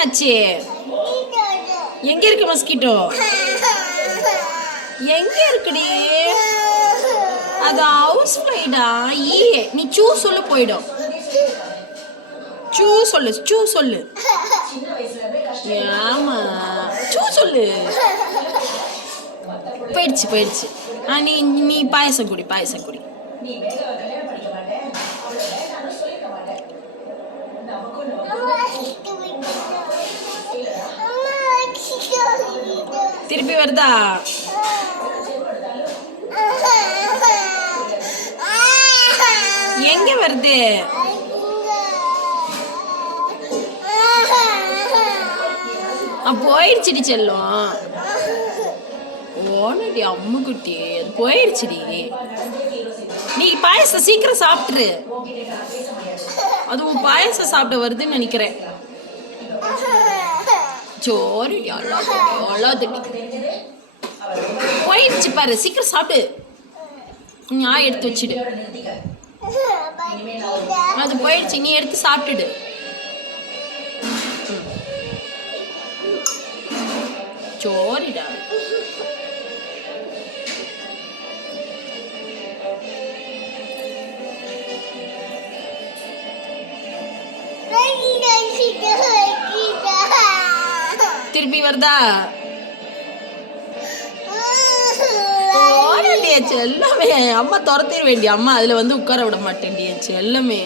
ஆச்சு? எங்க இருக்கு மஸ்கிட்டோ? எங்க இருக்குடி? அது ஹவுஸ் ஃப்ளைடா? நீ சூ சொல்லு போயிடும். சூ சொல்லு, சூ சொல்லு. ஆமா, சூ சொல்லு. போயிடுச்சு போயிடுச்சு. நீ நீ பாயசம் குடி, பாயசம் குடி. திருப்பி வருதா? எங்க வருது? போயிடுச்சுடி செல்லும். ஓனடி அம்மு குட்டி, அது போயிடுச்சுடி. நீ பாயசம் சீக்கிரம் சாப்பிட்டுரு. அது உன் பாயசம் சாப்பிட வருதுன்னு நினைக்கிறேன். சோரிடி, அல்லாதடி. போயிடுச்சு பாரு, சீக்கிரம் சாப்பிடு. நான் எடுத்து வச்சுடு. அது போயிடுச்சு, நீ எடுத்து சாப்பிட்டுடு. சோரிடா. திருப்பி வருதா? செல்லமே, அம்மா துரத்திட வேண்டிய. அம்மா அதுல வந்து உட்கார விட மாட்டேன்டி செல்லமே.